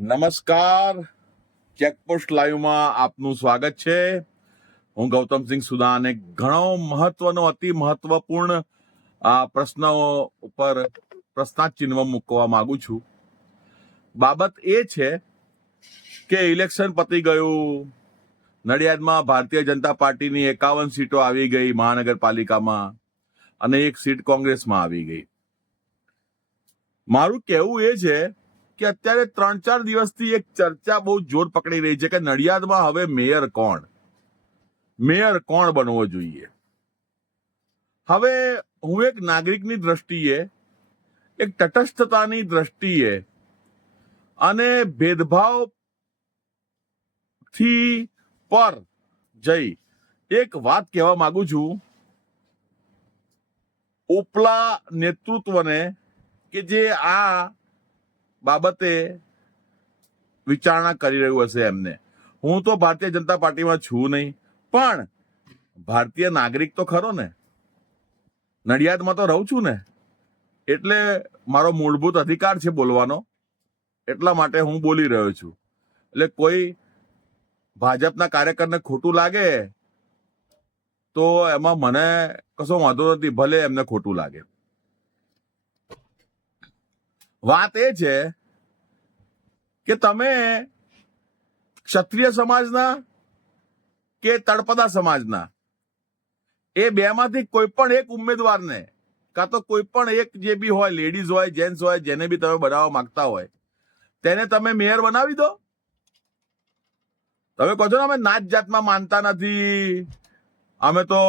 નમસ્કાર, ચેકપોસ્ટ લાઈવમાં આપનું સ્વાગત છે. હું ગૌતમસિંહ સુદા અને ઘણો મહત્વનો અતિ મહત્વપૂર્ણ પ્રશ્ન ઉપર પ્રશ્નાર્થ ચિહ્ન મૂકવા માંગુ છું. બાબત એ છે કે ઇલેક્શન પતી ગયું, નડિયાદમાં ભારતીય જનતા પાર્ટીની 51 સીટો આવી ગઈ મહાનગરપાલિકામાં અને 1 સીટ કોંગ્રેસમાં આવી ગઈ. મારું કહેવું એ છે કે અત્યારે 3-4 દિવસથી એક ચર્ચા બહુ જોર પકડી રહી છે કે નડિયાદમાં હવે મેયર કોણ બનવો જોઈએ. હવે હું એક નાગરિકની દ્રષ્ટિએ, એક તટસ્થતાની દ્રષ્ટિએ અને ભેદભાવ થી પર જઈ એક વાત કહેવા માંગુ છું. ઉપલા નેતૃત્વને કે જે આ બાબતે વિચારણા કરી રહ્યું હશે એમને. હું તો ભારતીય જનતા પાર્ટીમાં છું નહીં, પણ ભારતીય નાગરિક તો ખરો ને, નડિયાદમાં તો રહું છું ને, એટલે મારો મૂળભૂત અધિકાર છે બોલવાનો. એટલા માટે હું બોલી રહ્યો છું. એટલે કોઈ ભાજપના કાર્યકરને ખોટું લાગે તો એમાં મને કશો વાંધો નથી, ભલે એમને ખોટું લાગે. વાત એ છે કે તમે ક્ષત્રિય સમાજના કે તળપદા સમાજના, એ બેમાંથી કોઈ પણ એક ઉમેદવારને, કાં તો કોઈ પણ એક જે બી હોય, લેડીઝ હોય, જેન્ટ્સ હોય, જેને બી તમે બનાવવા માંગતા હોય, તેને તમે મેયર બનાવી દો. તમે કહો છો ને અમે નાત જાતમાં માનતા નથી, અમે તો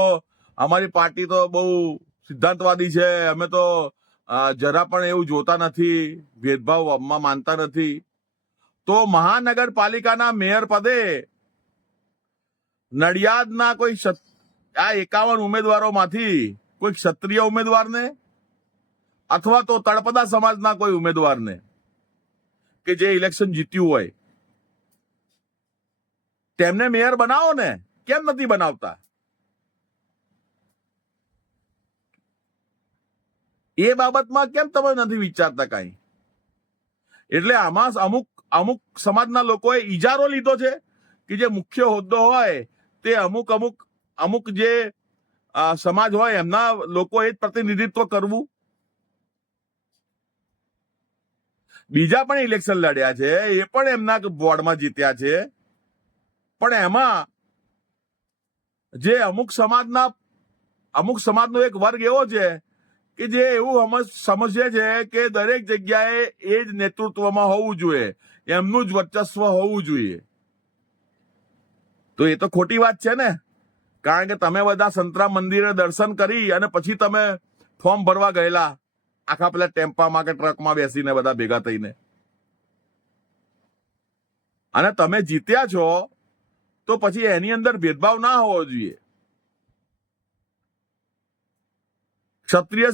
અમારી પાર્ટી તો બહુ સિદ્ધાંતવાદી છે, અમે તો જરા પણ એવું જોતા નથી, ભેદભાવમાં માનતા નથી. તો મહાનગરપાલિકાના મેયર પદે નડિયાદના કોઈ આ 51 ઉમેદવારોમાંથી કોઈ ક્ષત્રિય ઉમેદવારને અથવા તો તળપદા સમાજના કોઈ ઉમેદવારને કે જે ઇલેક્શન જીત્યું હોય તેમને મેયર બનાવો ને. કેમ નથી બનાવતા? એ બાબતમાં કેમ તમે નથી વિચારતા કાંઈ? એટલે આમાં અમુક સમાજના લોકોએ ઈજારો લીધો છે કે જે મુખ્ય હોદ્દો હોય તે અમુક જે સમાજ હોય એમના લોકોએ જ પ્રતિનિધિત્વ કરવું. બીજા પણ ઇલેક્શન લડ્યા છે, એ પણ એમના વોર્ડમાં જીત્યા છે, પણ એમાં જે અમુક સમાજનો એક વર્ગ એવો છે કે જે એવું સમજે છે કે દરેક જગ્યાએ એ જ નેતૃત્વમાં હોવું જોઈએ, એમનું જ વર્ચસ્વ હોવું જોઈએ. તો એ તો ખોટી વાત છે ને, કારણ કે તમે બધા સંતરામ મંદિરે દર્શન કરી અને પછી તમે ફોર્મ ભરવા ગયેલા, આખા પેલા ટેમ્પામાં કે ટ્રકમાં બેસીને બધા ભેગા થઈને, અને તમે જીત્યા છો તો પછી એની અંદર ભેદભાવ ના હોવો જોઈએ. ક્ષત્રિય